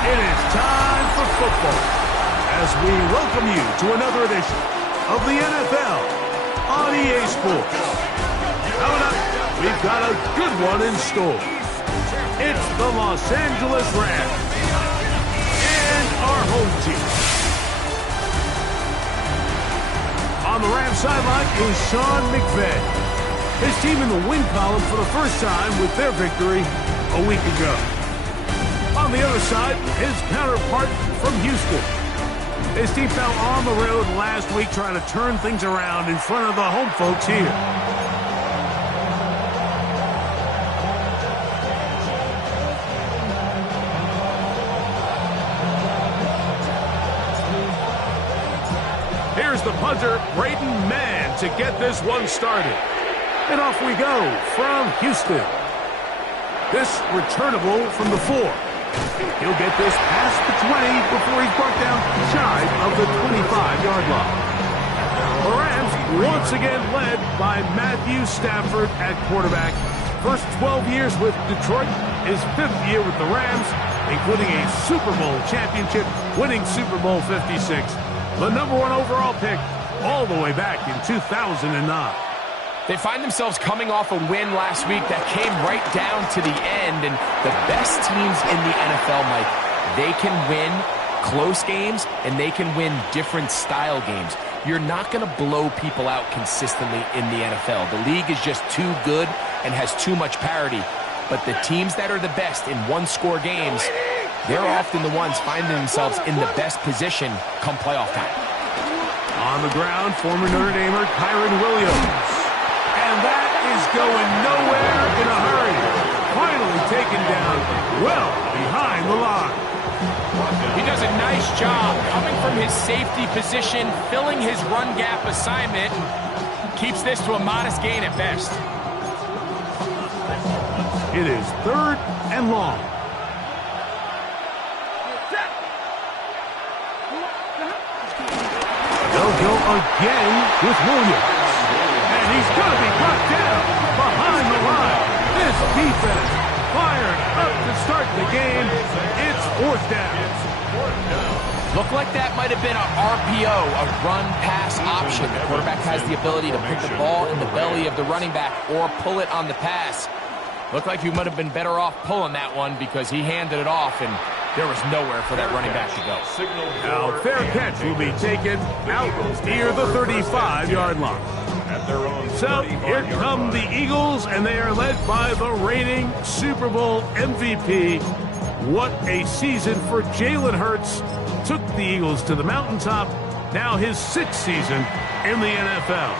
It is time for football as we welcome you to another edition of the NFL on EA Sports. Coming up, we've got a good one in store. It's the Los Angeles Rams and our home team. On the Rams sideline is Sean McVay. His team in the win column for the first time with their victory a week ago. On the other side, his counterpart from Houston. His team fell on the road last week trying to turn things around in front of the home folks here. Here's the punter, Braden Mann, to get this one started. And off we go from Houston. This returnable from the 4. He'll get this past the 20 before he's brought down shy of the 25-yard line. The Rams once again led by Matthew Stafford at quarterback. First 12 years with Detroit, his 5th year with the Rams, including a Super Bowl championship, winning Super Bowl 56. The #1 overall pick all the way back in 2009. They find themselves coming off a win last week that came right down to the end, and the best teams in the NFL, Mike, they can win close games and they can win different style games. You're not going to blow people out consistently in the NFL. The league is just too good and has too much parity. But the teams that are the best in one-score games, they're often the ones finding themselves in the best position come playoff time. On the ground, former Notre Damer Kyren Williams. And that is going nowhere in a hurry. Finally taken down well behind the line. He does a nice job coming from his safety position, filling his run gap assignment. Keeps this to a modest gain at best. It is 3rd and long. They'll go again with Williams. And he's going to be brought down behind the line. This defense fired up to start the game. It's 4th down. Looked like that might have been an RPO, a run-pass option. The quarterback has the ability to put the ball in the belly of the running back or pull it on the pass. Looked like he might have been better off pulling that one because he handed it off, and there was nowhere for that running back to go. Now, fair catch will be taken out near the 35-yard line. So here come the Eagles, and they are led by the reigning Super Bowl MVP. What a season for Jalen Hurts. Took the Eagles to the mountaintop. Now his 6th season in the NFL.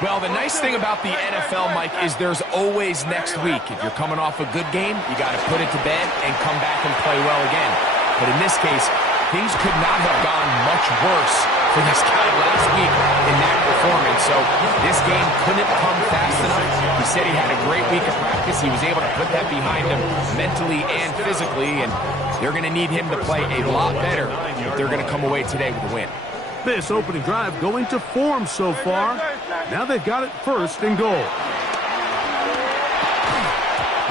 Well, the nice thing about the NFL, Mike, is there's always next week. If you're coming off a good game, you got to put it to bed and come back and play well again. But in this case, things could not have gone much worse for this guy last week in that performance. So this game couldn't come fast enough. He said he had a great week of practice. He was able to put that behind him mentally and physically, and they're going to need him to play a lot better if they're going to come away today with a win. This opening drive going to form so far. Now they've got it 1st and goal.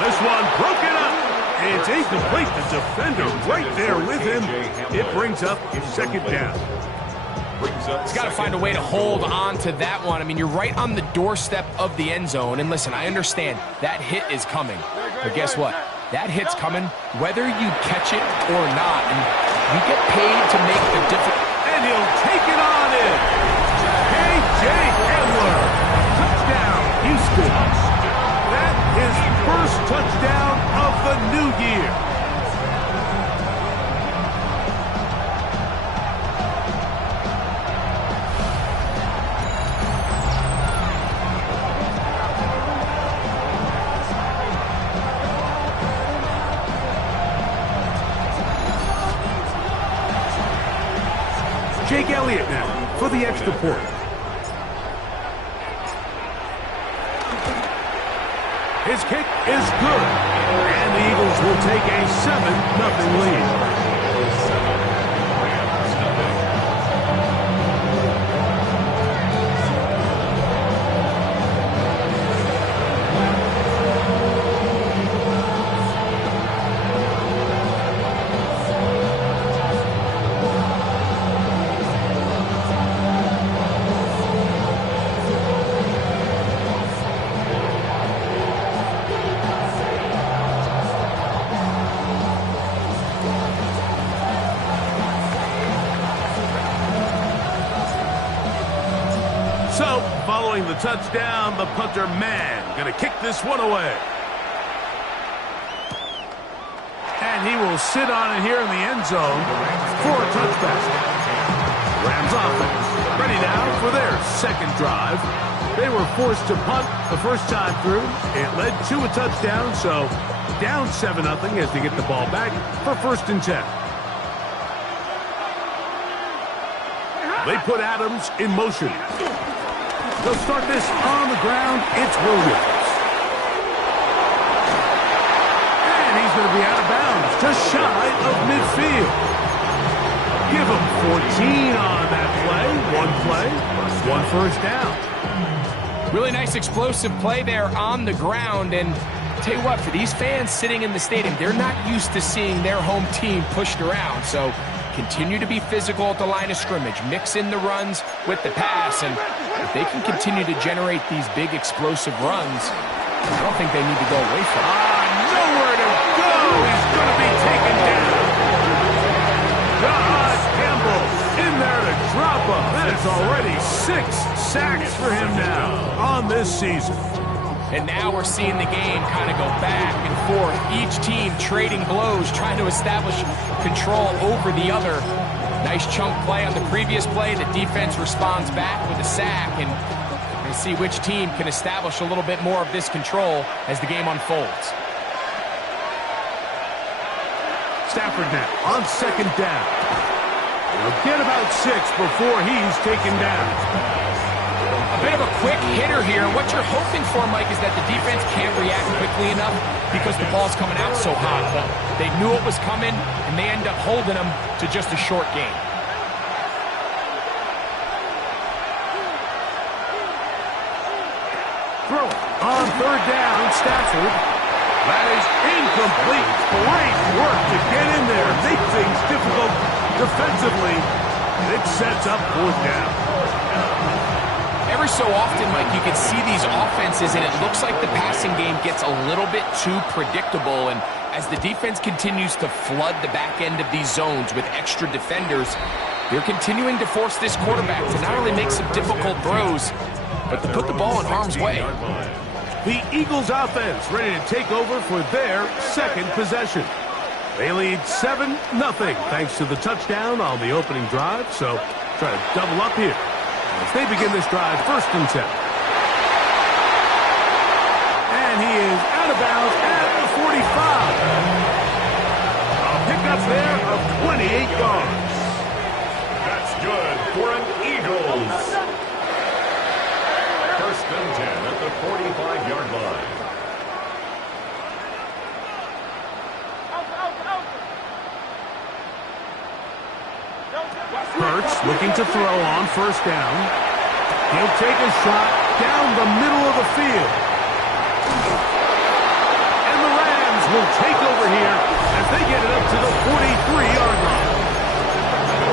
This one broken up. It's incomplete. The defender right there with him. It brings up 2nd down. He's got to find a way to hold on to that one. I mean, you're right on the doorstep of the end zone. And listen, I understand that hit is coming. But guess what? That hit's coming whether you catch it or not. And you get paid to make the difference. And he'll take it on in. K.J. Hamler. Touchdown, Houston. That is first touchdown of the new year. Jake Elliott now for the extra point. His kick is good, and the Eagles will take a 7-0 lead. So, following the touchdown, the punter, Man, going to kick this one away. And he will sit on it here in the end zone for a touchback. Rams offense ready now for their second drive. They were forced to punt the first time through. It led to a touchdown, so down 7-0 as they get the ball back for 1st and 10. They put Adams in motion. They'll start this on the ground. It's Williams. And he's going to be out of bounds, just shy of midfield. Give him 14 on that play, 1 first down. Really nice explosive play there on the ground. And tell you what, for these fans sitting in the stadium, they're not used to seeing their home team pushed around. So continue to be physical at the line of scrimmage. Mix in the runs with the pass. And if they can continue to generate these big explosive runs, I don't think they need to go away from it. Nowhere to go. He's going to be taken down. Campbell in there to drop him. That is already 6 sacks for him now on this season. And now we're seeing the game kind of go back and forth. Each team trading blows, trying to establish control over the other. Nice chunk play on the previous play. The defense responds back with a sack. And we'll see which team can establish a little bit more of this control as the game unfolds. Stafford now on 2nd down. He'll get about 6 before he's taken down. A bit of a quick hitter here. What you're hoping for, Mike, is that the defense can't react quickly enough because the ball's coming out so hot. But they knew it was coming, and they end up holding them to just a short game. Throw on 3rd down, Stafford. That is incomplete. Great work to get in there, make things difficult defensively. It sets up 4th down. Every so often, Mike, you can see these offenses, and it looks like the passing game gets a little bit too predictable. And as the defense continues to flood the back end of these zones with extra defenders, they're continuing to force this quarterback to not only make some difficult throws, but to put the ball in harm's way. The Eagles offense ready to take over for their 2nd possession. They lead 7-0 thanks to the touchdown on the opening drive. So try to double up here as they begin this drive 1st and 10. And he is out of bounds at the 45. A pickup there of 28 yards. That's good for an Eagles. 1st and 10 at the 45-yard line. Hurts looking to throw on 1st down. He'll take a shot down the middle of the field. And the Rams will take over here as they get it up to the 43-yard line.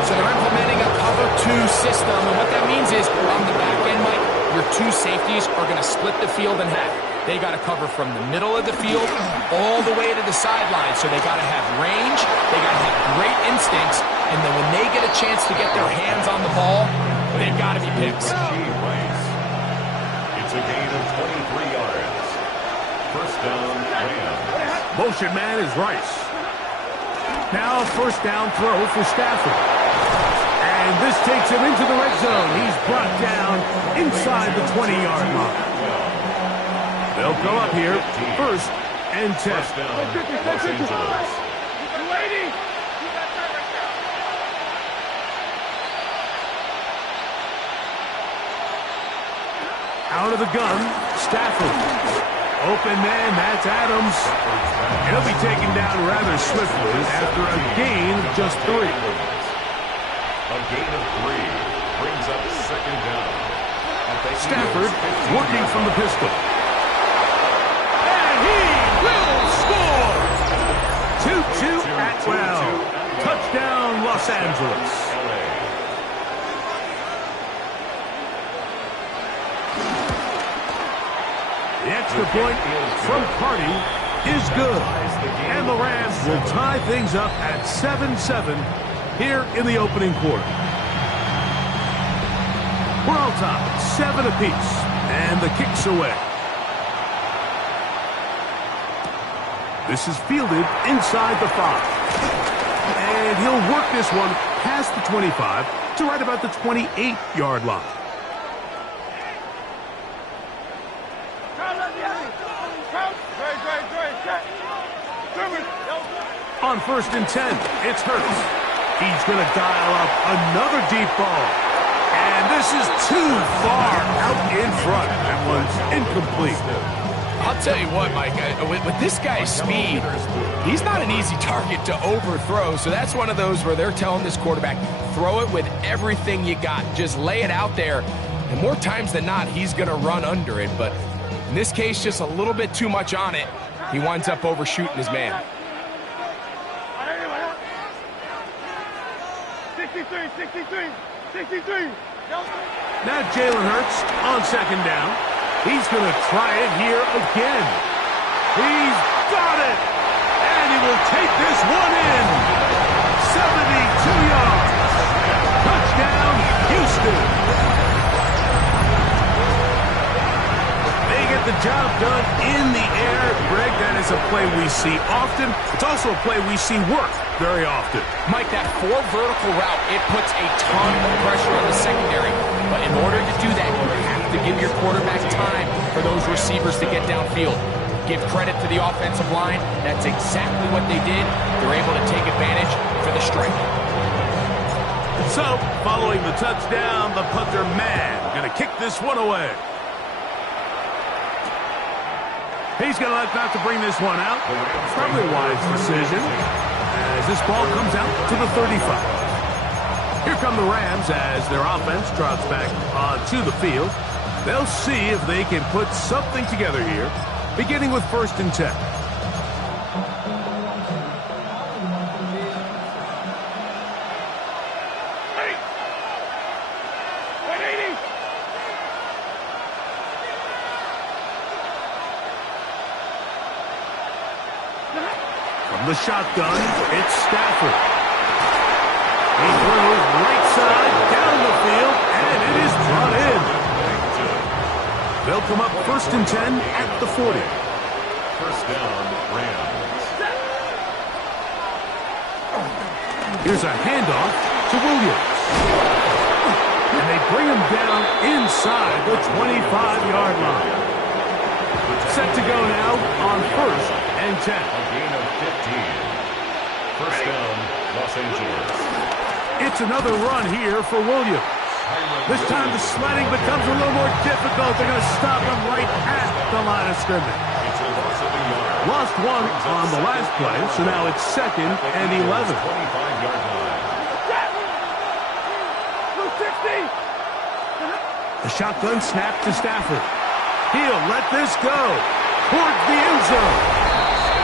So they're implementing a cover 2 system, and what that means is on the back end, Mike, your 2 safeties are going to split the field in half. They got to cover from the middle of the field all the way to the sideline. So they got to have range, they got to have great instincts, and then when they get a chance to get their hands on the ball, they've got to be picks. It's a gain of 23 yards. 1st down, Rams. Motion man is Rice. Now 1st down throw for Stafford. And this takes him into the red zone. He's brought down inside the 20-yard line. They'll go up here 1st and 10. First down, Los Angeles. Out of the gun, Stafford. Open man, that's Adams. He'll be taken down rather swiftly after a gain of just 3. A gain of 3 brings up 2nd down. Stafford working from the pistol. And he will score! 2-2 Atwell. Touchdown, Los Angeles. The extra point from Party is good. And the Rams will tie things up at 7-7 here in the opening quarter. We're all tied, 7 apiece, and the kick's away. This is fielded inside the 5. And he'll work this one past the 25 to right about the 28-yard line. On 1st and 10, it's Hurts. He's going to dial up another deep ball. And this is too far out in front. That one's incomplete. I'll tell you what, Mike, with this guy's speed, he's not an easy target to overthrow. So that's one of those where they're telling this quarterback, throw it with everything you got. Just lay it out there. And more times than not, he's going to run under it. But in this case, just a little bit too much on it. He winds up overshooting his man. 63. Now Jalen Hurts on 2nd down. He's going to try it here again. He's got it. And he will take this one in. 72 yards. Touchdown, Houston. They get the job done in the air. Greg, that is a play we see often. It's also a play we see work very often. Mike, that 4 vertical route, it puts a ton of pressure on the secondary. But in order to do that, you have to give your quarterback time for those receivers to get downfield. Give credit to the offensive line. That's exactly what they did. They're able to take advantage for the strike. So, following the touchdown, the punter man going to kick this one away. He's going to elect not to bring this one out. Probably a wise decision as this ball comes out to the 35. Here come the Rams as their offense trots back onto the field. They'll see if they can put something together here, beginning with 1st and 10. From the shotgun, it's Stafford. He throws right side down the field, and it is brought in. They'll come up 1st and 10 at the 40. 1st down, Rams. Here's a handoff to Williams. And they bring him down inside the 25-yard line. Set to go now on 1st and 10. A gain of 15. 1st down, Los Angeles. It's another run here for Williams. This time the sledding becomes a little more difficult. They're going to stop him right at the line of scrimmage. It's a loss of a yard. Lost one on the last play, so now it's 2nd and 11. 25-yard line. The shotgun snap to Stafford. He'll let this go towards the end zone.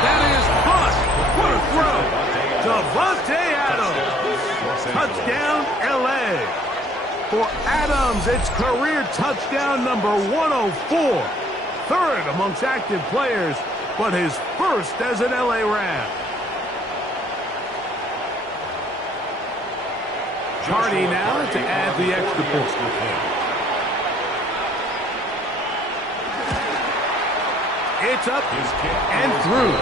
That is caught. What a throw. Davante Adams. Touchdown, L.A. For Adams, it's career touchdown number 104. 3rd amongst active players, but his 1st as an L.A. Ram. Party now to add the extra point. It's up and through.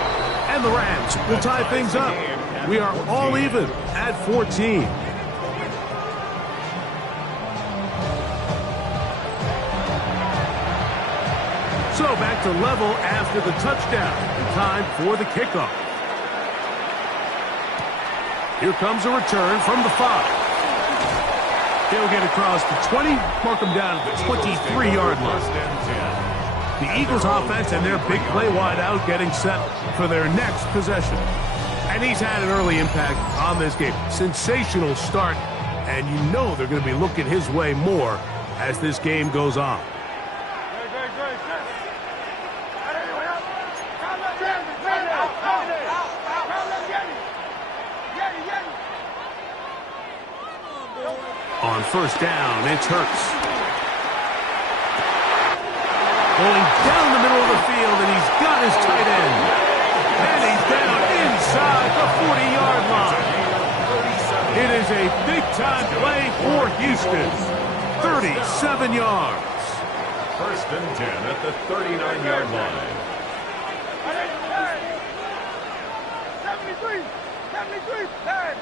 And the Rams will tie things up. We are all even at 14. So back to level after the touchdown. And time for the kickoff. Here comes a return from the 5. He'll get across the 20, mark him down at the 23-yard line. The Eagles offense and their big play wide out getting set for their next possession. And he's had an early impact on this game. Sensational start, and you know they're going to be looking his way more as this game goes on. On 1st down, it's Hurts. Going down the middle of the field, and he's got his tight end. And he's down inside the 40-yard line. It is a big-time play for Houston. 37 yards. First and 10 at the 39-yard line. 73, 10.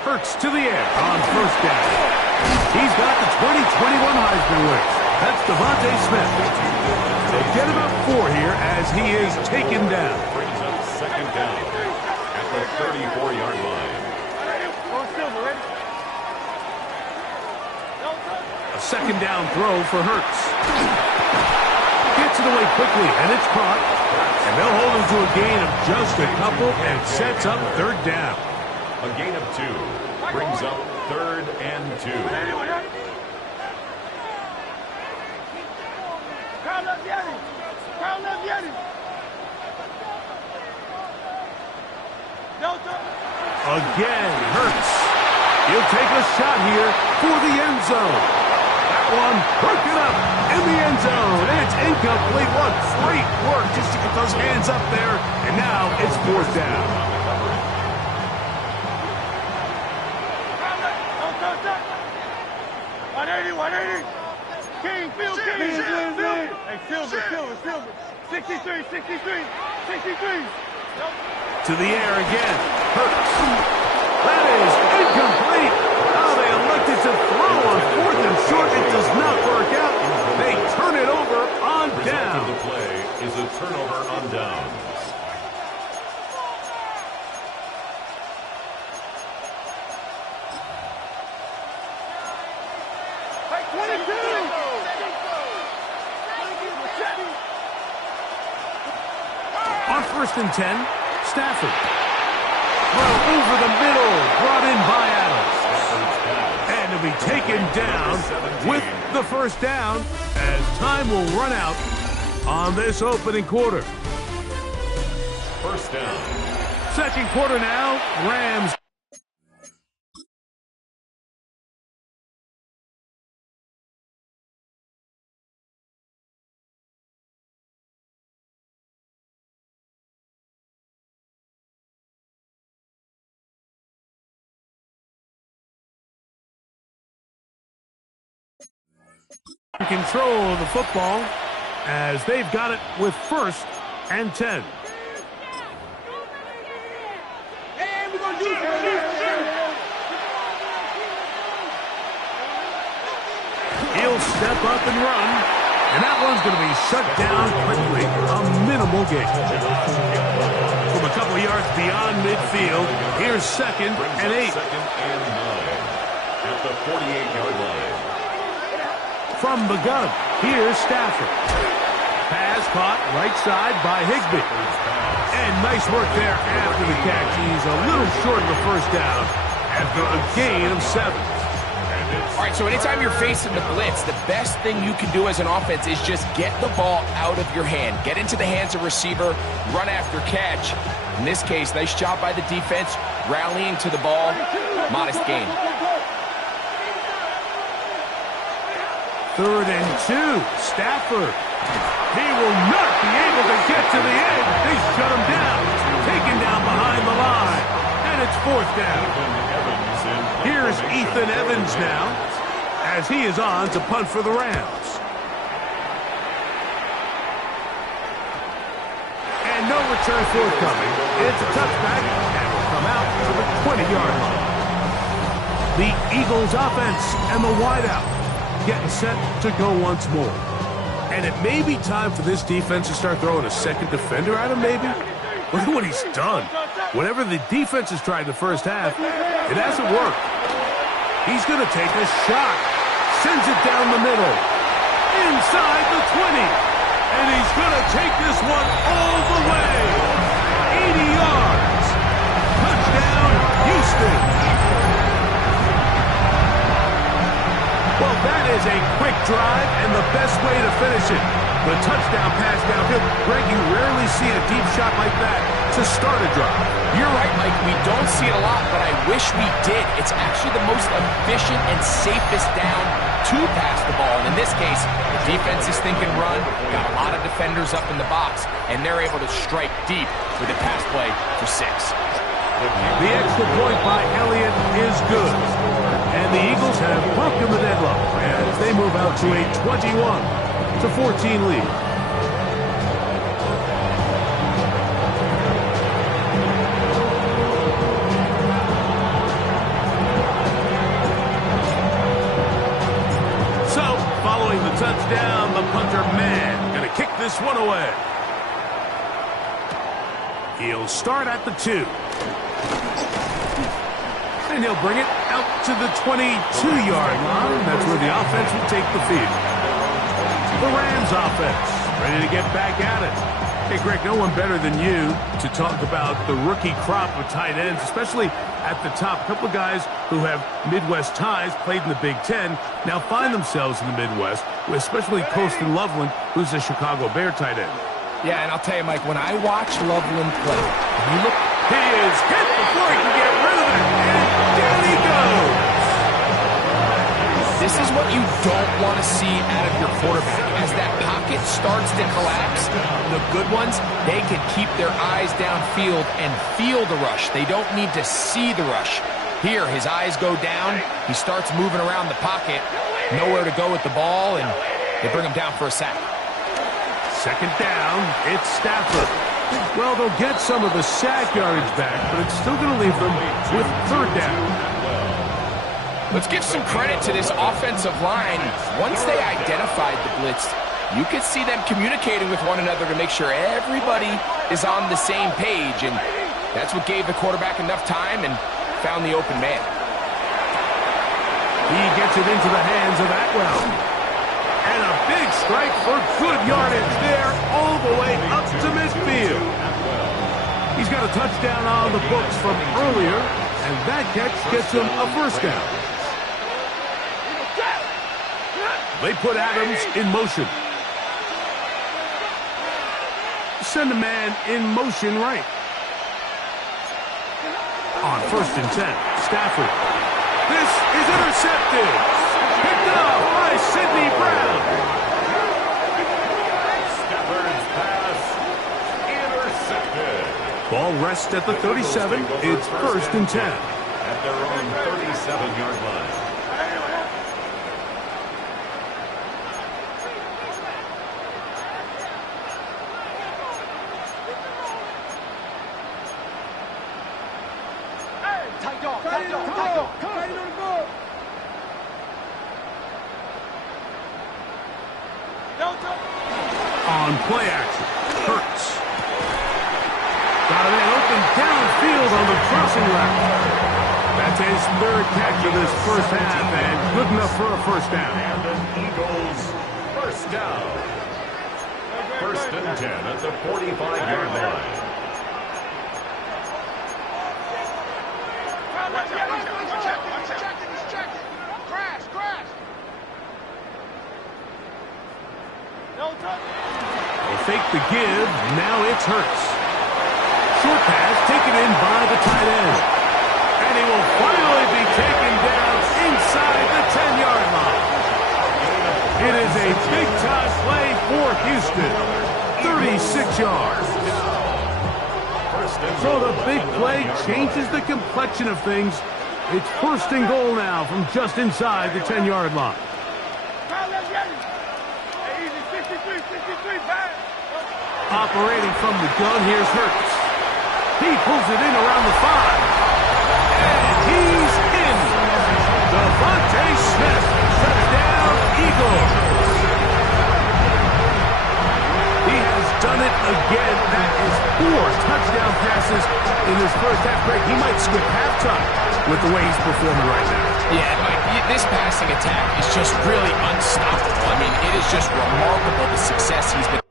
Hurts to the air on first down. He's got the 2021 Heisman winner. That's Devontae Smith. They'll get about 4 here as he is taken down. Brings up second down at the 34-yard line. A second down throw for Hurts. Gets it away quickly, and it's caught. And they'll hold him to a gain of just a couple and sets up third down. A gain of 2 brings up third and 2. Again, Hurts. He'll take a shot here for the end zone. That one broken up in the end zone. It's incomplete. What great work just to get those hands up there. And now it's fourth down. 180. King, Phil, King. Hey, Silver. 63. To the air again. Hurts. That is incomplete. Oh, they elected to throw on fourth and short. It does not work out. They turn it over on down. The play is a turnover on downs. On first and 10, Stafford. Throw over the middle, brought in by Adams. And to be taken down with the first down as time will run out on this opening quarter. First down. Second quarter now, Rams. Control of the football as they've got it with first and 10. He'll step up and run, and that one's going to be shut down quickly. A minimal gain. From a couple yards beyond midfield, here's second and 8. Second and 9 at the 48-yard line. From the gun, here's Stafford. Pass caught right side by Higbee. And nice work there after the catch. He's a little short of the first down after a gain of 7. All right, so anytime you're facing the blitz, the best thing you can do as an offense is just get the ball out of your hand. Get into the hands of receiver, run after catch. In this case, nice job by the defense, rallying to the ball. Modest gain. Third and 2, Stafford. He will not be able to get to the end. They shut him down. Taken down behind the line. And it's fourth down. Here's Ethan Evans now as he is on to punt for the Rams. And no return forthcoming. It's a touchback and will come out to the 20-yard line. The Eagles offense and the wideout getting set to go once more. And it may be time for this defense to start throwing a second defender at him, maybe. Look at what he's done. Whatever the defense has tried in the first half, it hasn't worked. He's going to take a shot. Sends it down the middle. Inside the 20. And he's going to take this one all the way. 80 yards. Touchdown, Houston. Well, that is a quick drive and the best way to finish it. The touchdown pass downfield. Greg, you rarely see a deep shot like that to start a drive. You're right, Mike. We don't see it a lot, but I wish we did. It's actually the most efficient and safest down to pass the ball. And in this case, the defense is thinking run, got a lot of defenders up in the box, and they're able to strike deep with a pass play for 6. The extra point by Elliott is good. And the Eagles have broken the deadlock as they move out to a 21-14 lead. So, following the touchdown, the punter man going to kick this one away. He'll start at the 2. And he'll bring it out to the 22-yard line. That's where the offense will take the field. The Rams offense ready to get back at it. Hey, Greg, no one better than you to talk about the rookie crop of tight ends, especially at the top. A couple of guys who have Midwest ties, played in the Big Ten, now find themselves in the Midwest, especially Colston Loveland, who's a Chicago Bear tight end. Yeah, and I'll tell you, Mike, when I watch Loveland play, you look... He is hit before he can get rid of it, and down he goes. This is what you don't want to see out of your quarterback. As that pocket starts to collapse, the good ones, they can keep their eyes downfield and feel the rush. They don't need to see the rush. Here, his eyes go down. He starts moving around the pocket. Nowhere to go with the ball, and they bring him down for a sack. Second down, it's Stafford. Well, they'll get some of the sack yardage back, but it's still going to leave them with third down. Let's give some credit to this offensive line. Once they identified the blitz, you could see them communicating with one another to make sure everybody is on the same page, and that's what gave the quarterback enough time and found the open man. He gets it into the hands of Atwell. And a big strike for good yardage there all the way up to midfield. He's got a touchdown on the books from earlier, and that catch gets him a first down. They put Adams in motion. Send a man in motion right. On 1st and 10, Stafford. This is intercepted. Picked up by Sidney Brown. Stafford's pass intercepted. Ball rests at the 37. It's 1st and 10. At their own 37-yard line. On play action, Hurts. Got a man open downfield on the crossing route. That's his third catch of this first half, and good enough for a first down. And the Eagles first down. 1st and 10 at the 45-yard line. They'll fake the give. Now it's Hurts. Short pass taken in by the tight end. And he will finally be taken down inside the 10-yard line. It is a big-time play for Houston. 36 yards. So the big play changes the complexion of things. It's 1st and goal now from just inside the 10-yard line. Operating from the gun, here's Hurts. He pulls it in around the 5. And he's in. Devontae Smith, touchdown, Eagles. He has done it again. That is 4 touchdown passes in his first half. Greg, he might skip halftime with the way he's performing right now. Yeah, Mike, this passing attack is just really unstoppable. I mean, it is just remarkable the success he's been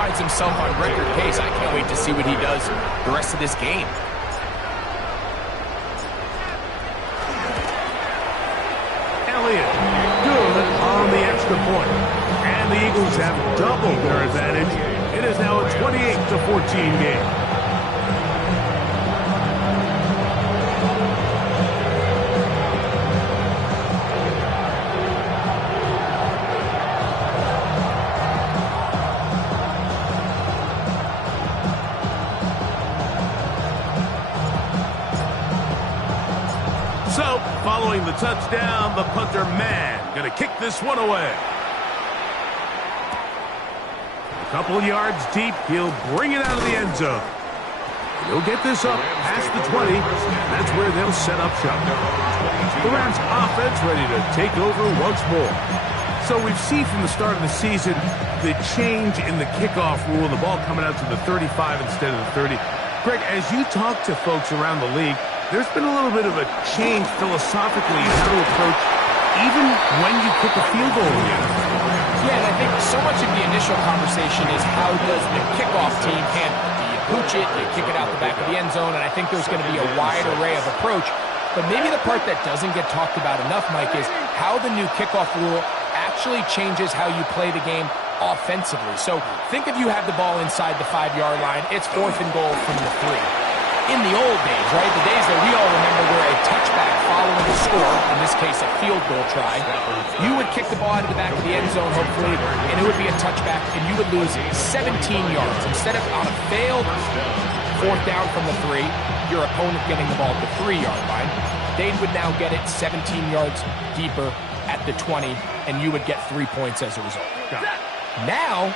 finds himself on record pace. I can't wait to see what he does the rest of this game. Elliott, good on the extra point. And the Eagles have doubled their advantage. It is now a 28-14 game. So, following the touchdown, the punter, Mann, going to kick this one away. A couple yards deep, he'll bring it out of the end zone. He'll get this up past the 20, and that's where they'll set up shop. The Rams offense ready to take over once more. So we've seen from the start of the season the change in the kickoff rule, the ball coming out to the 35 instead of the 30. Greg, as you talk to folks around the league, there's been a little bit of a change philosophically in how to approach even when you kick a field goal. Yeah, and I think so much of the initial conversation is how does the kickoff team handle it? Do you pooch it? Do you kick it out the back of the end zone? And I think there's going to be a wide array of approach. But maybe the part that doesn't get talked about enough, Mike, is how the new kickoff rule actually changes how you play the game offensively. So think if you have the ball inside the 5-yard line, it's 4th and goal from the 3. In the old days, right, the days that we all remember where a touchback following a score, in this case a field goal try, you would kick the ball out of the back of the end zone, hopefully, and it would be a touchback, and you would lose 17 yards. Instead of on a failed 4th down from the 3, your opponent getting the ball at the 3-yard line, they would now get it 17 yards deeper at the 20, and you would get 3 points as a result. Now,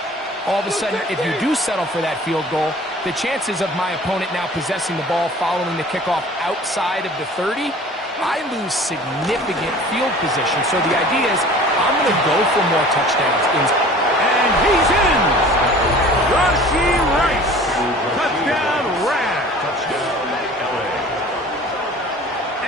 all of a sudden, if you do settle for that field goal, the chances of my opponent now possessing the ball following the kickoff outside of the 30, I lose significant field position. So the idea is I'm going to go for more touchdowns. And he's in! Rashee Rice! Touchdown, Rams! Touchdown, LA.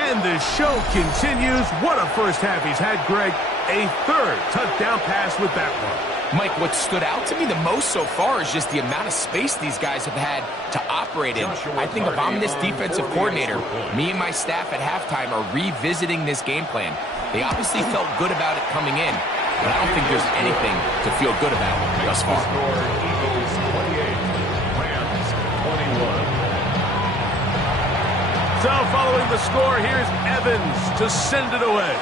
And the show continues. What a first half he's had, Greg. A 3rd touchdown pass with that one. Mike, what stood out to me the most so far is just the amount of space these guys have had to operate in. I think if I'm this defensive coordinator, me and my staff at halftime are revisiting this game plan. They obviously felt good about it coming in, but I don't think there's anything to feel good about thus far. Eagles 28, Rams 21. So following the score, here's Evans to send it away.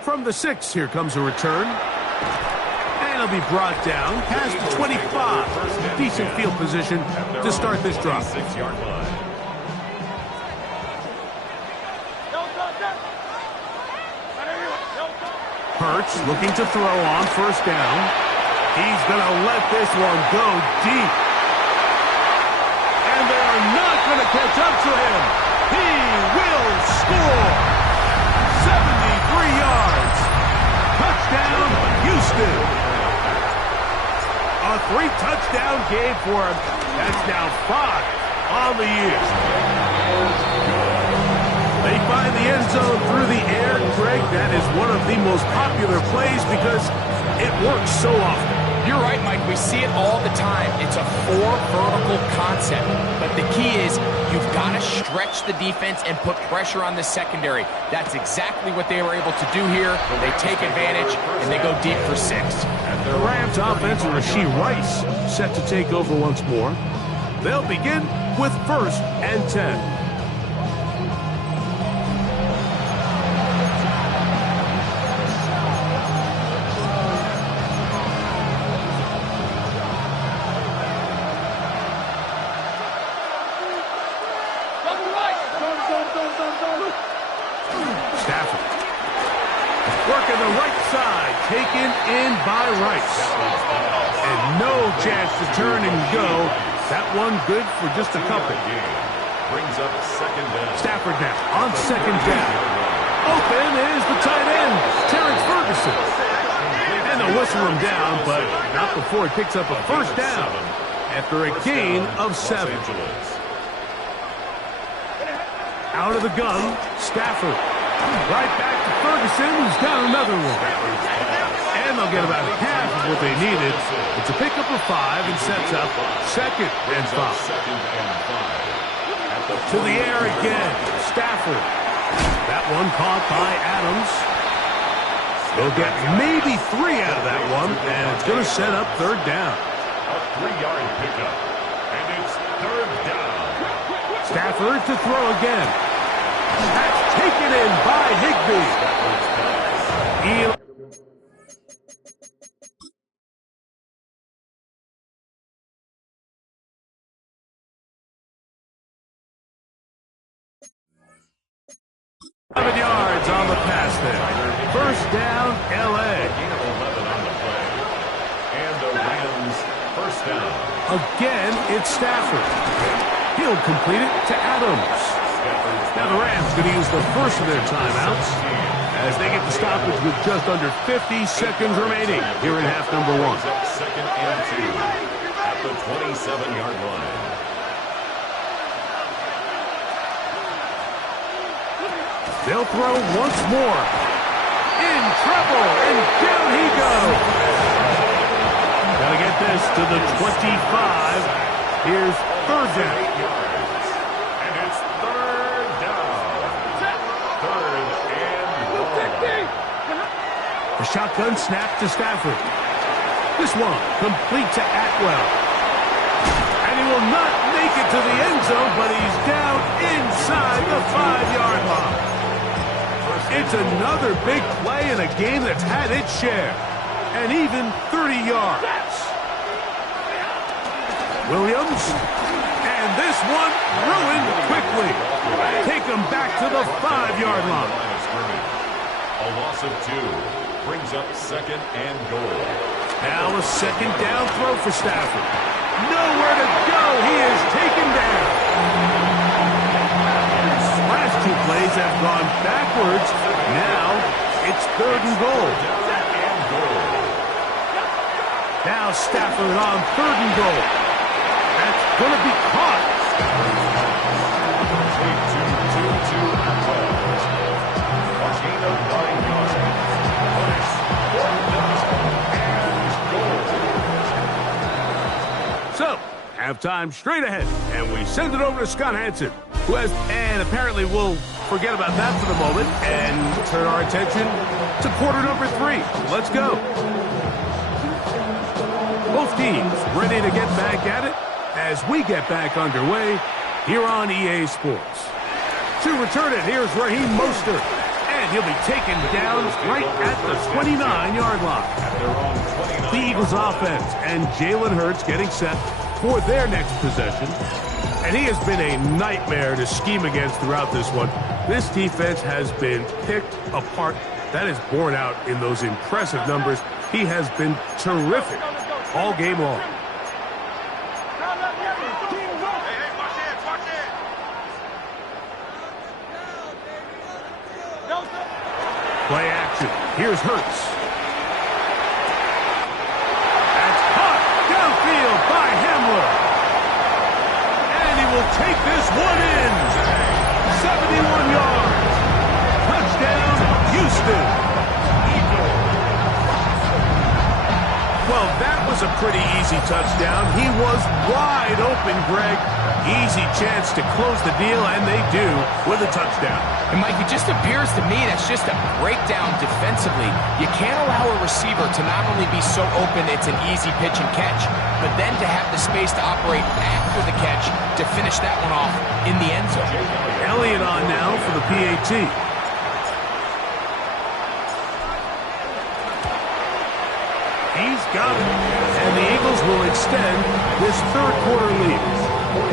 From the 6, here comes a return. And it'll be brought down past the 25. Decent field position to start this drive. 6-yard line. Hurts looking to throw on 1st down. He's going to let this one go deep. And they are not going to catch up to him. He will score. 73 yards. Touchdown, Houston. A 3-touchdown game for him. That's now 5 on the year. They find the end zone through the air. Greg, that is one of the most popular plays because it works so often. You're right, Mike. We see it all the time. It's a 4 vertical concept. But the key is you've got to stretch the defense and put pressure on the secondary. That's exactly what they were able to do here. They take advantage, and they go deep for 6. The Rams offense, Rashee Rice, set to take over once more. They'll begin with 1st and 10. Stafford. Working the right side, taken in by Rice. And no chance to turn and go. That one good for just a couple. Brings up 2nd down. Stafford now on 2nd down. Open is the tight end, Terrence Ferguson. And they'll whistle him down, but not before he picks up a 1st down after a gain of 7. Out of the gun, Stafford. Right back to Ferguson, who's got another one. And they'll get about half what they needed. It's a pickup of 5 and sets up 2nd and 5. To the air again. Stafford. That one caught by Adams. They'll get maybe 3 out of that one, and it's going to set up 3rd down. A 3-yard pickup, and it's 3rd down. Stafford to throw again. That's taken in by Higbee. Yards on the pass there. 1st down, L.A. Gain of 11 on the play. And the Rams, 1st down. Again, it's Stafford. He'll complete it to Adams. Now the Rams going to use the first of their timeouts as they get the stoppage with just under 50 seconds remaining here in half number 1. 2nd and 2 at the 27-yard line. They'll throw once more. In trouble, and down he goes. Gotta get this to the 25. Here's 3rd down. And it's 3rd down. 3rd and 1. The shotgun snap to Stafford. This one complete to Atwell. And he will not make it to the end zone, but he's down inside the 5-yard line. It's another big play in a game that's had its share. And even 30 yards. Williams. And this one ruined quickly. Take him back to the 5-yard line. A loss of 2 brings up 2nd and goal. Now a 2nd down throw for Stafford. Nowhere to go. He is taken down. Last 2 plays have gone backwards. Now it's 3rd and goal. Now Stafford on 3rd and goal. That's going to be caught. So, halftime straight ahead, and we send it over to Scott Hanson, who has, and apparently we'll forget about that for the moment and turn our attention to quarter number 3. Let's go. Both teams ready to get back at it as we get back underway here on EA Sports. To return it, here's Raheem Mostert, and he'll be taken down right at the 29-yard line. The Eagles offense and Jalen Hurts getting set for their next possession. And he has been a nightmare to scheme against throughout this one. This defense has been picked apart. That is borne out in those impressive numbers. He has been terrific all game long. Play action. Here's Hurts. That's caught downfield by Hamler. And he will take this one in. 71 yards. Touchdown, Houston. Well, that was a pretty easy touchdown. He was wide open, Greg. Easy chance to close the deal, and they do with a touchdown. And, Mike, it just appears to me that's just a breakdown defensively. You can't allow a receiver to not only be so open it's an easy pitch and catch, but then to have the space to operate after the catch to finish that one off in the end zone. Elliott on now for the PAT. He's got it. And the Eagles will extend this third quarter lead. 42,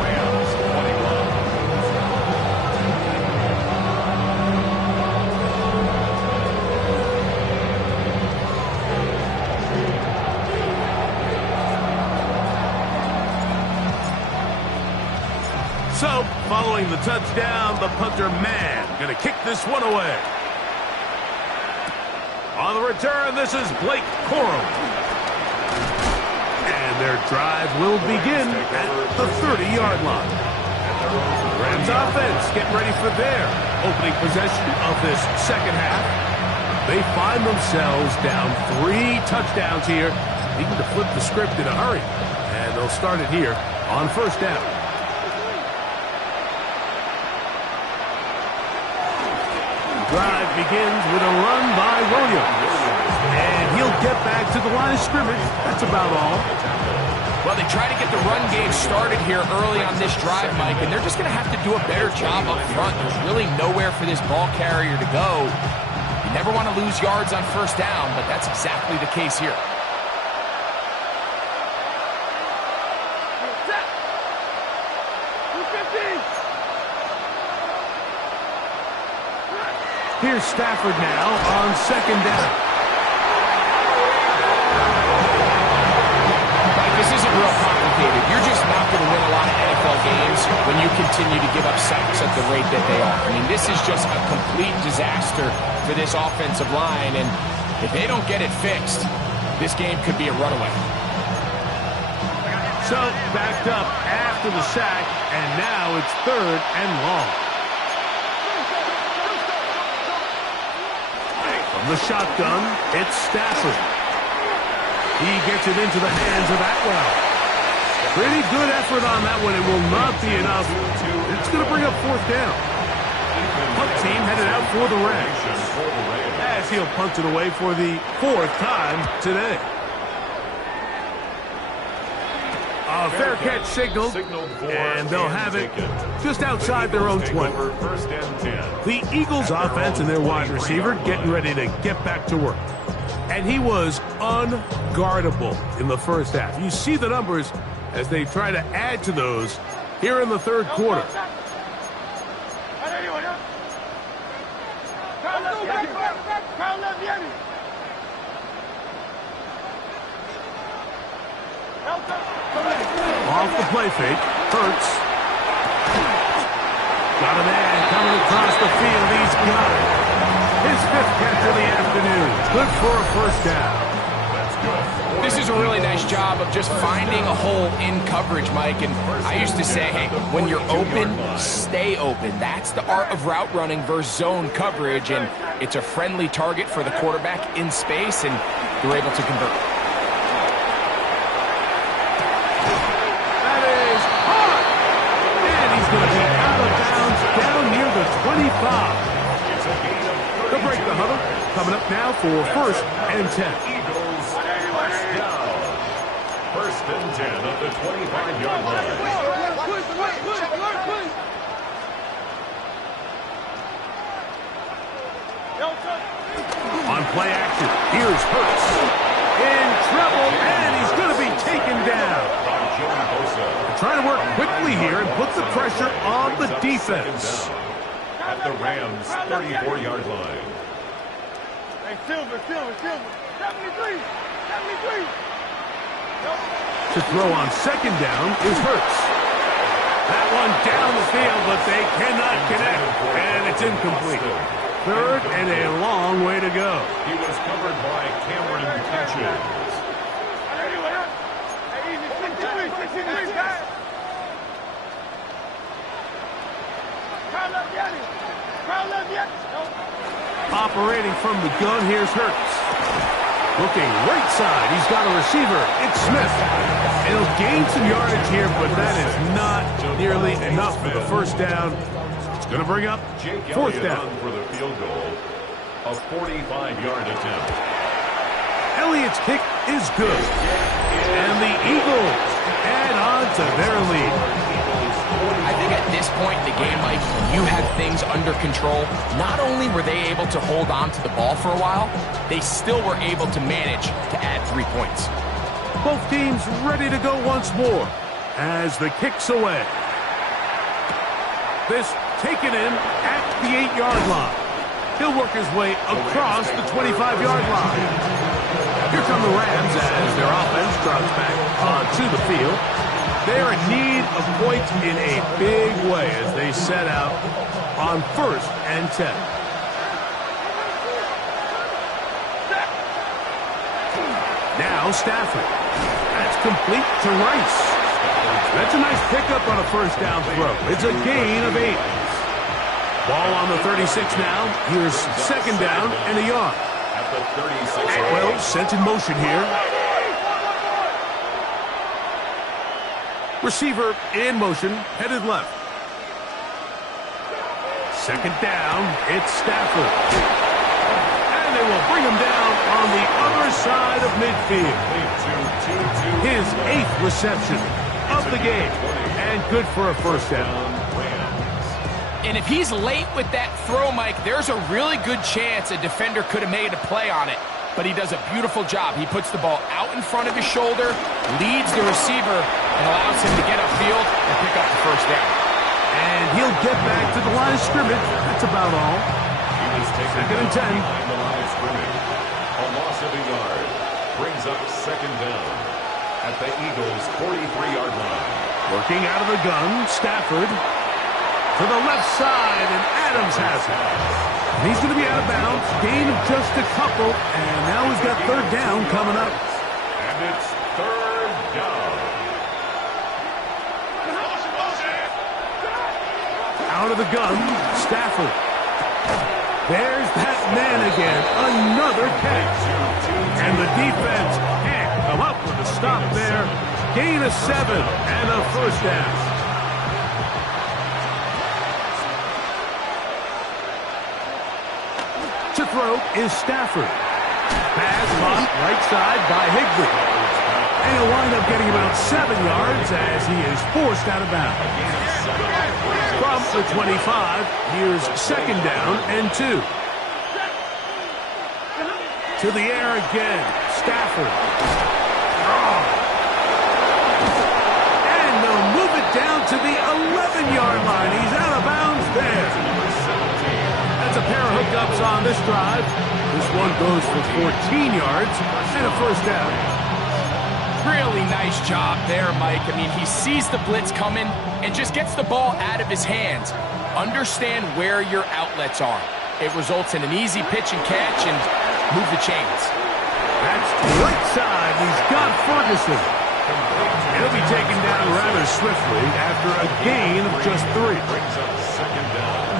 Rams 21. So, following the touchdown, the punter man going to kick this one away. On the return, this is Blake Corum. And their drive will begin at the 30-yard line. Rams offense getting ready for their opening possession of this second half. They find themselves down 3 touchdowns here, needing to flip the script in a hurry. And they'll start it here on first down. The drive begins with a run by Williams. And he'll get back to the line of scrimmage. That's about all. Well, they try to get the run game started here early on this drive, Mike, and they're just going to have to do a better job up front. There's really nowhere for this ball carrier to go. You never want to lose yards on first down, but that's exactly the case here. Here's Stafford now on second down. Mike, this isn't real complicated. You're just not going to win a lot of NFL games when you continue to give up sacks at the rate that they are. I mean, this is just a complete disaster for this offensive line, and if they don't get it fixed, this game could be a runaway. So, backed up after the sack, and now it's 3rd and long. From the shotgun, it's Stafford. He gets it into the hands of Atwell. Pretty good effort on that one. It will not be enough. It's going to bring up 4th down. Punt team headed out for the Rams, as he'll punt it away for the 4th time today. A fair catch signaled, and they'll have it just outside their own 20. The Eagles offense and their wide receiver getting ready to get back to work. And he was unguardable in the first half. You see the numbers as they try to add to those here in the 3rd quarter. Off the play fake, Hurts. Got a man coming across the field. He's got it. His 5th catch of the afternoon. Good for a first down. This is a really nice job of just finding a hole in coverage, Mike. And I used to say, hey, when you're open, stay open. That's the art of route running versus zone coverage. And it's a friendly target for the quarterback in space, and you're able to convert. That is hard. And he's going to be out of bounds down near the 25. They'll break the huddle. Coming up now for 1st and 10. First and 10 at the 25-yard line. On play action, here's Hurts. In trouble, and he's going to be taken down. Trying to work quickly here and put the pressure on the defense. At the Rams' 34-yard line. Hey, Silver. 73. To throw on second down is Hurts. That one down the field, but they cannot connect, and it's incomplete. 3rd and a long way to go. He was covered by Cameron Catches. Operating from the gun, here's Hurts. Looking right side, he's got a receiver. It's Smith. He'll gain some yardage here, but that is not nearly enough for the first down. It's going to bring up 4th down. For the field goal, a 45-yard attempt. Elliott's kick is good. And the Eagles add on to their lead. I think at this point in the game, Mike, you have things under control. Not only were they able to hold on to the ball for a while, they still were able to manage to add 3 points. Both teams ready to go once more as the kick's away. This taken in at the 8-yard line. He'll work his way across the 25-yard line. Here come the Rams as their offense drops back onto the field. They're in need of points in a big way as they set out on 1st and 10. Now Stafford. That's complete to Rice. That's a nice pickup on a first down throw. It's a gain of 8. Ball on the 36 now. Here's second down and a yard. At the 36. Well, sent in motion here. Receiver in motion, headed left. Second down, it's Stafford. And they will bring him down on the other side of midfield. His 8th reception of the game. And good for a first down. And if he's late with that throw, Mike, there's a really good chance a defender could have made a play on it. But he does a beautiful job. He puts the ball out in front of his shoulder, leads the receiver, and allows him to get upfield and pick up the first down. And he'll get back to the line of scrimmage. That's about all. He was taken Second and 10. behind the line of scrimmage. A loss of a yard brings up second down at the Eagles' 43-yard line. Working out of the gun, Stafford to the left side, and Adams has it. And he's going to be out of bounds. Gain of just a couple, and now he's got third down coming up. And it's third down. Out of the gun, Stafford. There's that man again. Another catch. And the defense can't come up with a stop there. Gain of 7 and a first down. To throw is Stafford. Pass caught right side by Higbee. And he'll wind up getting about 7 yards as he is forced out of bounds. From the 25, here's second down and 2. To the air again, Stafford. And they'll move it down to the 11-yard line. He's out of bounds there. That's a pair of hookups on this drive. This one goes for 14 yards and a first down. Really nice job there, Mike. I mean, he sees the blitz coming and just gets the ball out of his hands. Understand where your outlets are. It results in an easy pitch and catch and move the chains. That's right side. He's got Ferguson. He'll be taken down rather swiftly after a gain of just 3. Brings up second down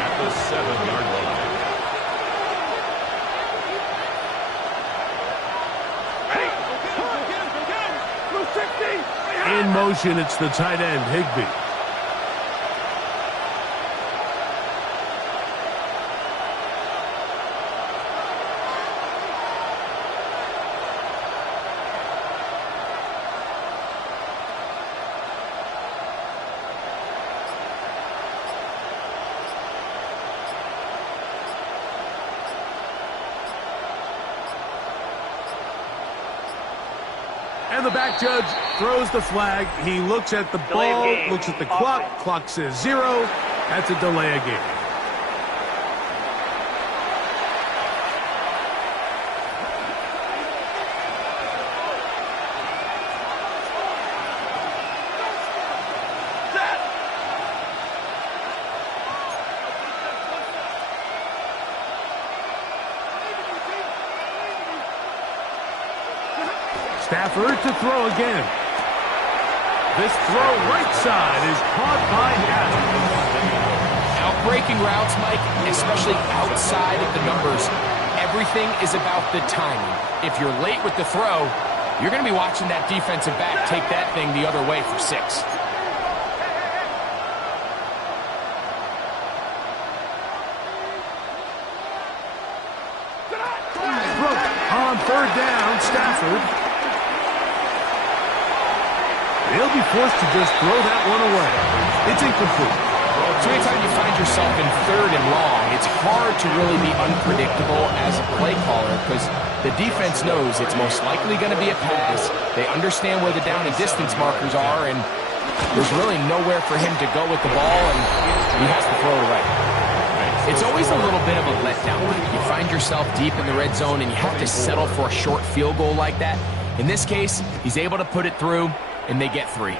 at the 7-yard line. In motion, it's the tight end, Higbee. And the back judge throws the flag. He looks at the ball, looks at the clock. Clock says 0. That's a delay of game. Stafford to throw again. This throw right side is caught by Adams. Outbreaking routes, Mike, especially outside of the numbers, everything is about the timing. If you're late with the throw, you're going to be watching that defensive back take that thing the other way for 6. On third down, Stafford. He'll be forced to just throw that one away. It's incomplete. So anytime you find yourself in third and long, it's hard to really be unpredictable as a play caller because the defense knows it's most likely going to be a pass. They understand where the down and distance markers are, and there's really nowhere for him to go with the ball, and he has to throw it away. It's always a little bit of a letdown. You find yourself deep in the red zone, and you have to settle for a short field goal like that. In this case, he's able to put it through, and they get 3.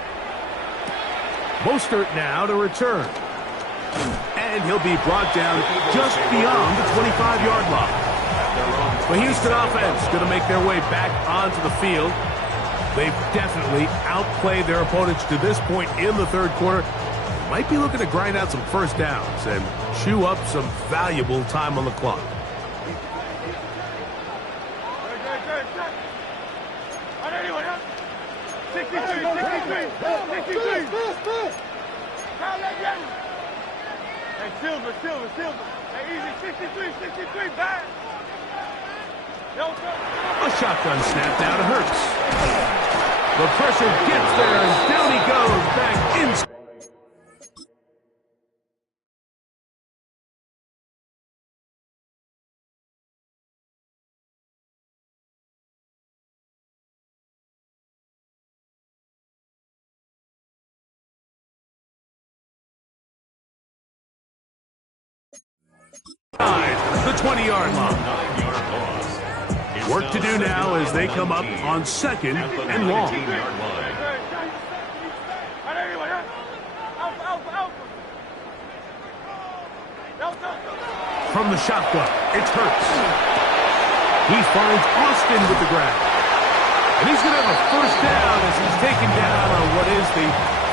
Mostert now to return. And he'll be brought down just beyond the 25-yard line. The Houston offense going to make their way back onto the field. They've definitely outplayed their opponents to this point in the third quarter. Might be looking to grind out some first downs and chew up some valuable time on the clock. 63. Count that game. Hey, Silver. Hey, easy, 63, back. A shotgun snap now to Hurts. The pressure gets there, and down he goes back inside. The 20-yard line. 9-yard loss. It's Work to do now as they come up on second and long. 19-yard line. From the shotgun, it's Hurts. He finds Austin with the grab. And he's going to have a first down as he's taken down on what is the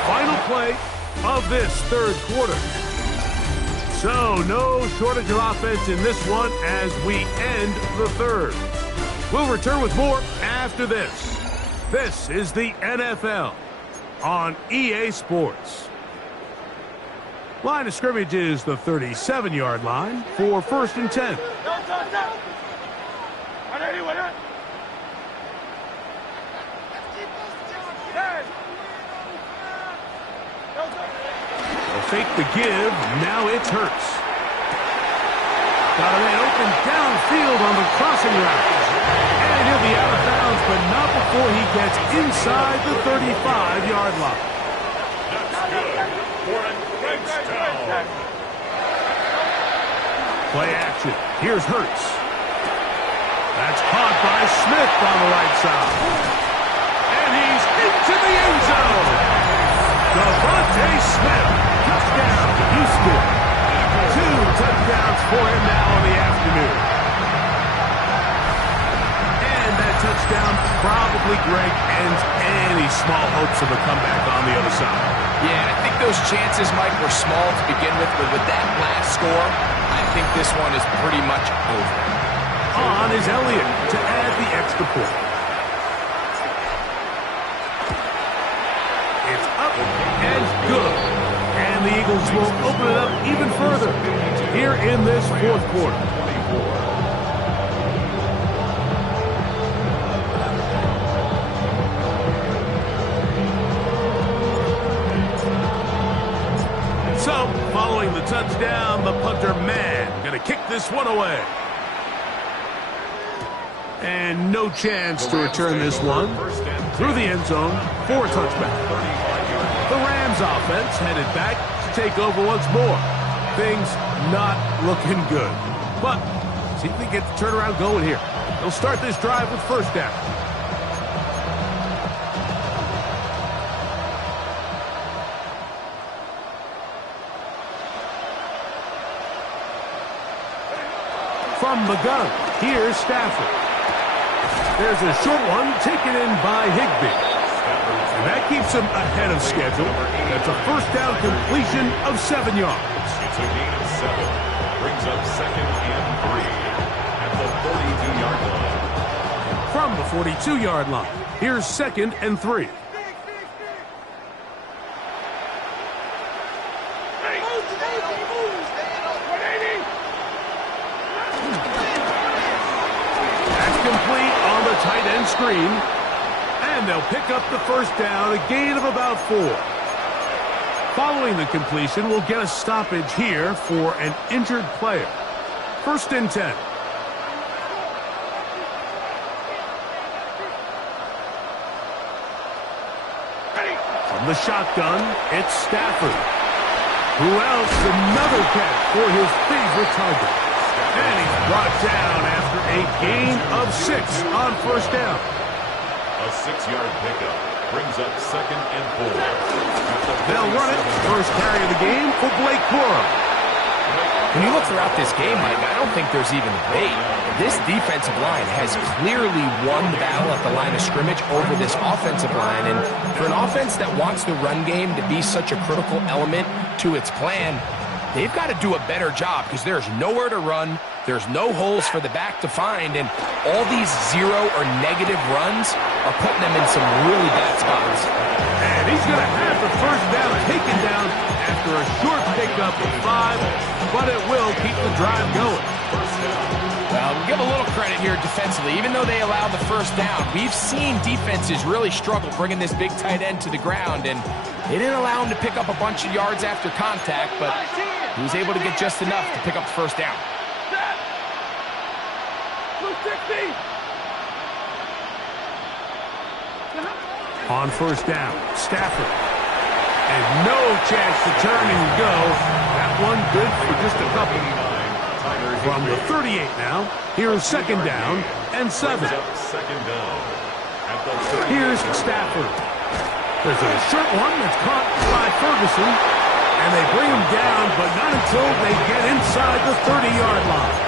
final play of this third quarter. So, no shortage of offense in this one as we end the third. We'll return with more after this. This is the NFL on EA Sports. Line of scrimmage is the 37-yard line for 1st and 10. Fake the give. Now it's Hurts. Got a man open downfield on the crossing route. And he'll be out of bounds, but not before he gets inside the 35-yard line. That's good for a touchdown. Play action. Here's Hurts. That's caught by Smith on the right side. And he's into the end zone. Devontae Smith. Touchdown, Houston. 2 touchdowns for him now in the afternoon. And that touchdown probably, Greg, ends any small hopes of a comeback on the other side. Yeah, I think those chances, Mike, were small to begin with, but with that last score, I think this one is pretty much over. On is Elliott to add the extra point. It's up and good. And the Eagles will open it up even further here in this fourth quarter. So, following the touchdown, the punter man going to kick this one away. And no chance to return this one through the end zone for a touchback. The Rams offense headed back to take over once more. Things not looking good. But see if they get the turnaround going here. They'll start this drive with first down. From the gun, here's Stafford. There's a short one taken in by Higbee. And that keeps him ahead of schedule. That's a first down completion of 7 yards. It's a gain of 7. Brings up 2nd and 3 at the 42-yard line. From the 42-yard line, here's 2nd and 3. That's complete on the tight end screen. And they'll pick up the first down, a gain of about 4. Following the completion, we'll get a stoppage here for an injured player. 1st and 10. From the shotgun, it's Stafford. Who else? Another catch for his favorite target. And he's brought down after a gain of 6 on first down. A 6-yard pickup brings up 2nd and 4. They'll run it. First carry of the game for Blake Corum. When you look throughout this game, Mike, I don't think there's even debate. This defensive line has clearly won the battle at the line of scrimmage over this offensive line. And for an offense that wants the run game to be such a critical element to its plan, they've got to do a better job because there's nowhere to run There's no holes for the back to find, and all these zero or negative runs are putting them in some really bad spots. And he's going to have the first down taken down after a short pickup of 5, but it will keep the drive going. Well, we'll give a little credit here defensively. Even though they allowed the first down, we've seen defenses really struggle bringing this big tight end to the ground, and they didn't allow him to pick up a bunch of yards after contact, but he was able to get just enough to pick up the first down. On first down, Stafford. And no chance to turn and go. That one good for just a couple. From the 38 now, here's second down and 7. Here's Stafford. There's a short one that's caught by Ferguson, and they bring him down, but not until they get inside the 30-yard line.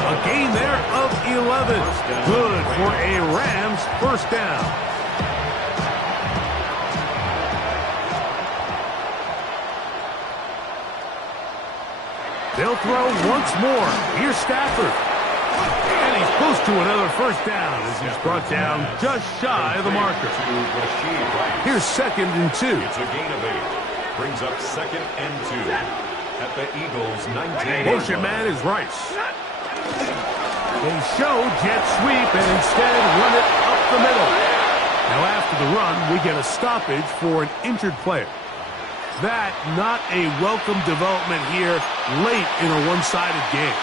A gain there of 11. Good for a Rams first down. They'll throw once more. Here's Stafford. And he's close to another first down as he's brought down just shy of the marker. Here's second and 2. It's a gain of 8. Brings up second and 2 at the Eagles' 19. Motion man is Rice. They show jet sweep and instead run it up the middle. Now after the run, we get a stoppage for an injured player. That not a welcome development here late in a one-sided game.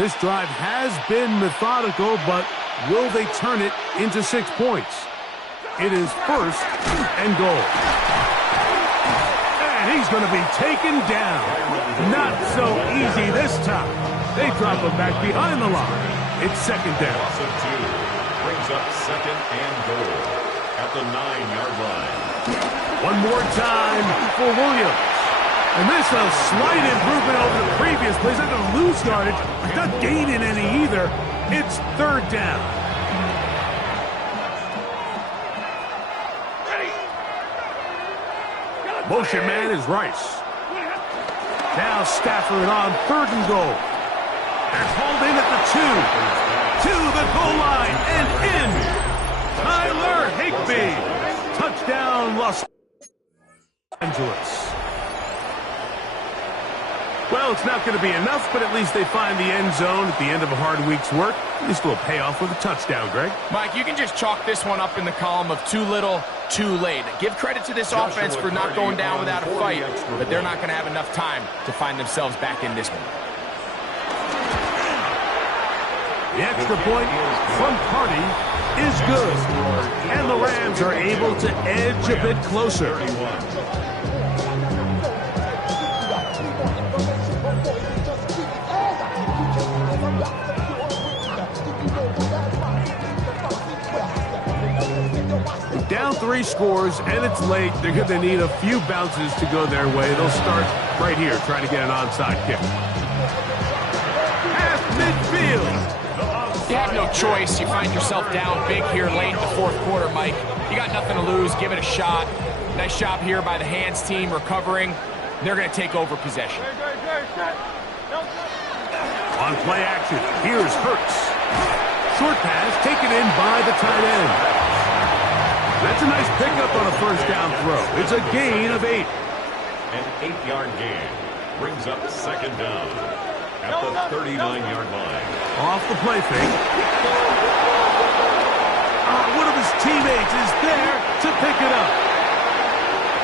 This drive has been methodical, but will they turn it into 6 points? It is first and goal. And he's going to be taken down. Not so easy this time. They drop him back behind the line. It's second down. Loss of 2 brings up second and goal at the 9-yard line. One more time for Williams. And this is a slight improvement over the previous play. He's not going to lose yardage. He's not gaining any either. It's third down. Motion man is Rice. Now Stafford on third and goal. They're called in at the 2. To the goal line and in. Tyler Higbee. Touchdown, Los Angeles. Well, it's not going to be enough, but at least they find the end zone at the end of a hard week's work. At least will pay off with a touchdown, Greg. Mike, you can just chalk this one up in the column of too little, too late. Give credit to this offense for not going down without a fight, but they're not going to have enough time to find themselves back in this one. The extra point from Party is good, and the Rams are able to edge a bit closer. Down 3 scores, and it's late. They're going to need a few bounces to go their way. They'll start right here, trying to get an onside kick. Half midfield. You have no choice. You find yourself down big here late in the fourth quarter, Mike. You got nothing to lose. Give it a shot. Nice job here by the hands team recovering. They're going to take over possession. On play action, here's Hurts. Short pass taken in by the tight end. That's a nice pickup on a first down throw. It's a gain of 8. An 8-yard gain brings up second down at the 39-yard line. Off the play fake. One of his teammates is there to pick it up.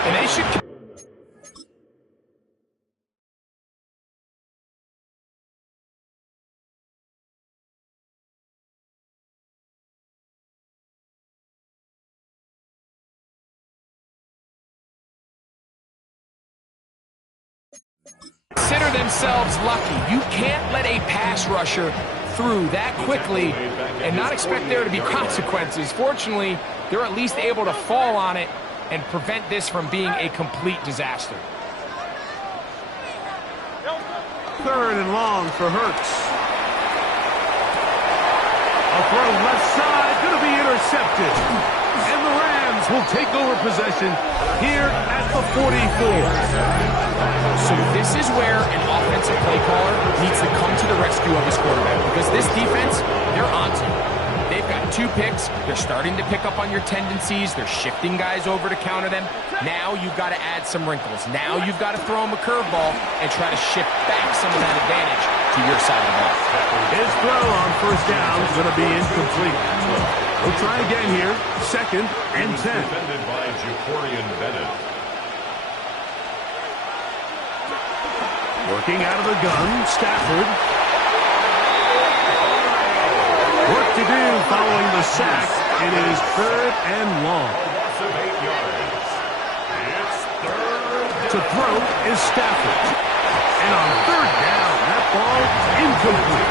And they should... Consider themselves lucky. You can't let a pass rusher through that quickly and not expect there to be consequences. Fortunately, they're at least able to fall on it and prevent this from being a complete disaster. Third and long for Hurts. A throw left side, going to be intercepted. And the Rams will take over possession here at the 44. So this is where an offensive play caller needs to come to the rescue of his quarterback, because this defense, they're onto you. They've got 2 picks. They're starting to pick up on your tendencies. They're shifting guys over to counter them. Now you've got to add some wrinkles. Now you've got to throw them a curveball and try to shift back some of that advantage to your side of the ball. His throw on first down is going to be incomplete. We'll try again here. 2nd and 10. Defended by Jacorian Bennett. Working out of the gun, Stafford. Work to do following the sack. It is 3rd and long. Loss of 8 yards. It's 3rd. To throw is Stafford. And on 3rd down, that ball incomplete.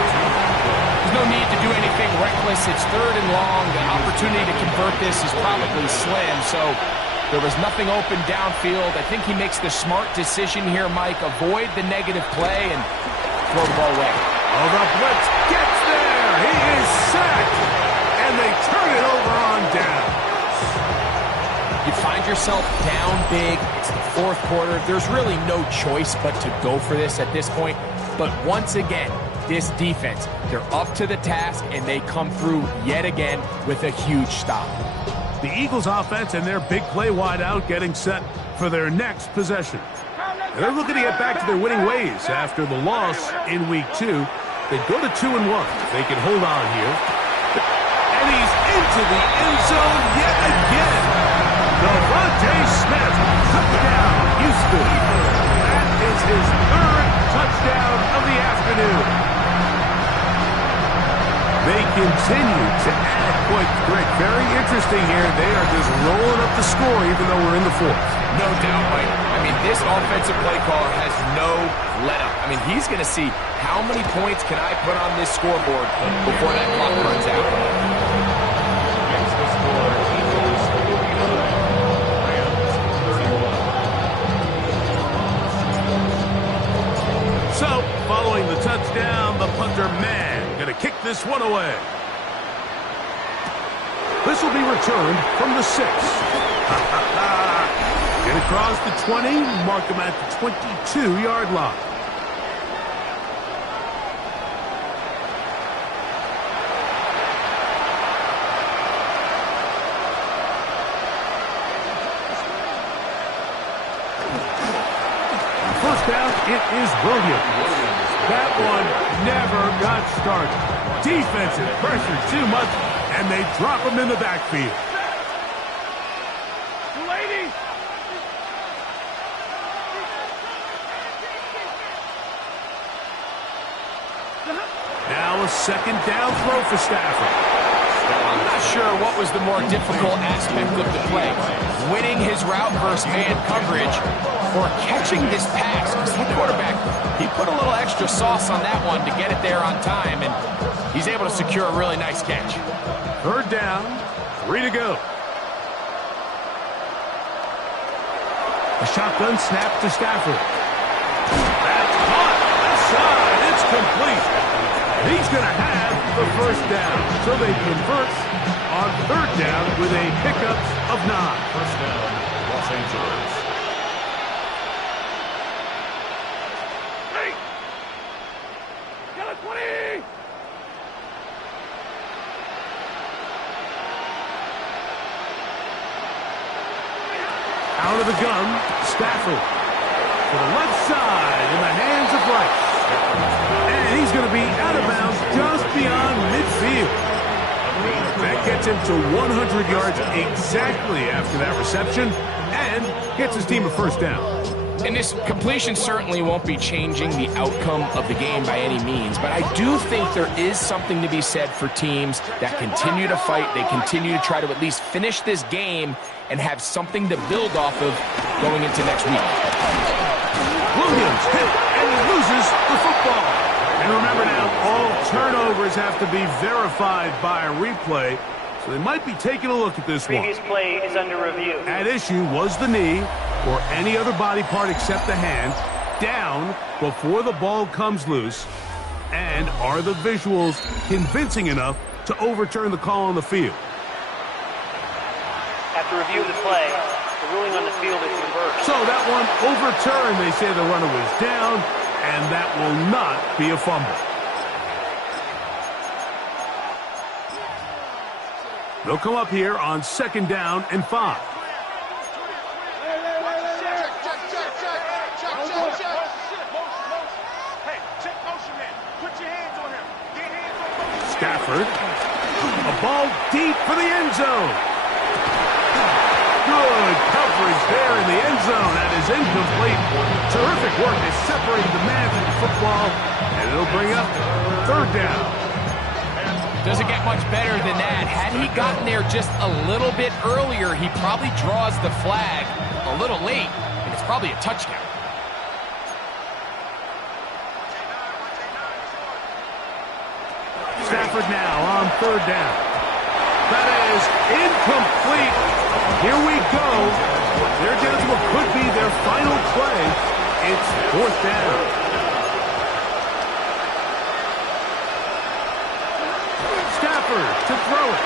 There's no need to do anything reckless. It's 3rd and long. The opportunity to convert this is probably slim. So there was nothing open downfield. I think he makes the smart decision here, Mike. Avoid the negative play and throw the ball away. Oh, the blitz gets there. He is sacked. And they turn it over on down. You find yourself down big. It's the 4th quarter. There's really no choice but to go for this at this point. But once again, this defense, they're up to the task, and they come through yet again with a huge stop. The Eagles offense and their big play wideout getting set for their next possession. And they're looking to get back to their winning ways after the loss in week 2. They go to 2-1 if they can hold on here. And he's into the end zone yet again. Devontae Smith, touchdown, Houston. That is his 3rd touchdown of the afternoon. They continue to add points. Greg, very interesting here. They are just rolling up the score even though we're in the 4th. No doubt, Mike. I mean, this offensive play caller has no let up. I mean, he's going to see how many points can I put on this scoreboard before that clock runs out. Makes the score Eagles 49, Rams 31. So, following the touchdown, the punter man going to kick this one away. This will be returned from the 6. Get across the 20, mark him at the 22-yard line. First down, it is Williams. That one never got started. Defensive pressure too much, and they drop him in the backfield. Now a 2nd down throw for Stafford. I'm not sure what was the more difficult aspect of the play. Winning his route versus man coverage or catching this pass. Because the quarterback, he put a little extra sauce on that one to get it there on time, and he's able to secure a really nice catch. 3rd down, 3 to go. A shotgun snap to Stafford. That's caught. Left side. It's complete. He's going to have the 1st down. So they convert on 3rd down with a pickup of 9. 1st down, Los Angeles. Hey! Get it, 20! Out of the gun, Stafford. To the left side in the hands of Rice. And he's going to be out of bounds just beyond midfield. That gets him to 100 yards exactly after that reception and gets his team a 1st down. And this completion certainly won't be changing the outcome of the game by any means, but I do think there is something to be said for teams that continue to fight. They continue to try to at least finish this game and have something to build off of going into next week. Williams hit and he loses the football. And remember now, all turnovers have to be verified by a replay, so they might be taking a look at this one. Previous play is under review. At issue was the knee or any other body part except the hand down before the ball comes loose. And are the visuals convincing enough to overturn the call on the field? After review of the play, the ruling on the field is reversed. So that one overturned. They say the runner was down, and that will not be a fumble. They'll come up here on 2nd down and 5. Stafford. A ball deep for the end zone. Good coverage there in the end zone. That is incomplete. Terrific work at separating the man from the football, and it'll bring up 3rd down. Doesn't get much better than that. Had he gotten there just a little bit earlier, he probably draws the flag a little late, and it's probably a touchdown. Stafford now on 3rd down. That is incomplete. Here we go. They're down to what could be their final play. It's 4th down. Stafford to throw it.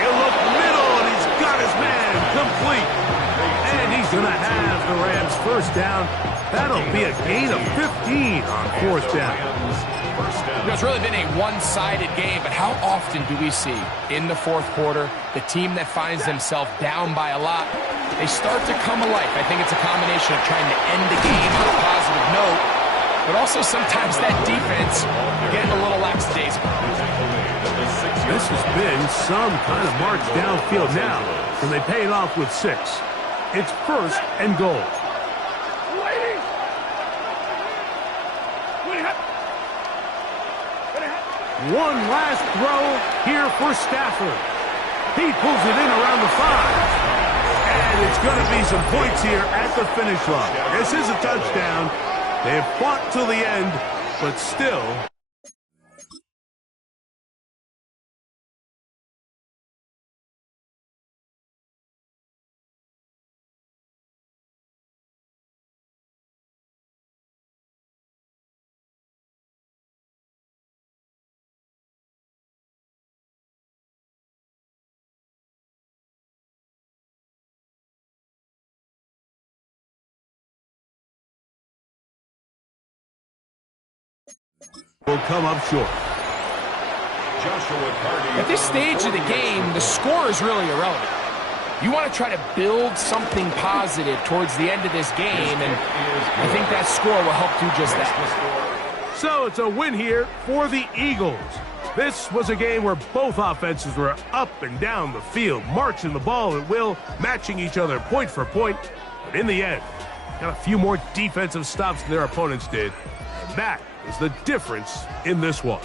He'll look middle, and he's got his man complete. And he's going to have the Rams 1st down. That'll be a gain of 15 on 4th down. You know, it's really been a one-sided game, but how often do we see in the 4th quarter the team that finds themselves down by a lot, they start to come alive? I think it's a combination of trying to end the game on a positive note, but also sometimes that defense getting a little lackadaisical. This has been some kind of march downfield now, and they pay it off with 6. It's 1st and goal. One last throw here for Stafford. He pulls it in around the 5. And it's going to be some points here at the finish line. This is a touchdown. They have fought till the end, but still... will come up short. At this stage of the game, the score is really irrelevant. You want to try to build something positive towards the end of this game, and I think that score will help do just that. So it's a win here for the Eagles. This was a game where both offenses were up and down the field, marching the ball at will, matching each other point for point. But in the end, got a few more defensive stops than their opponents did. And that is the difference in this one.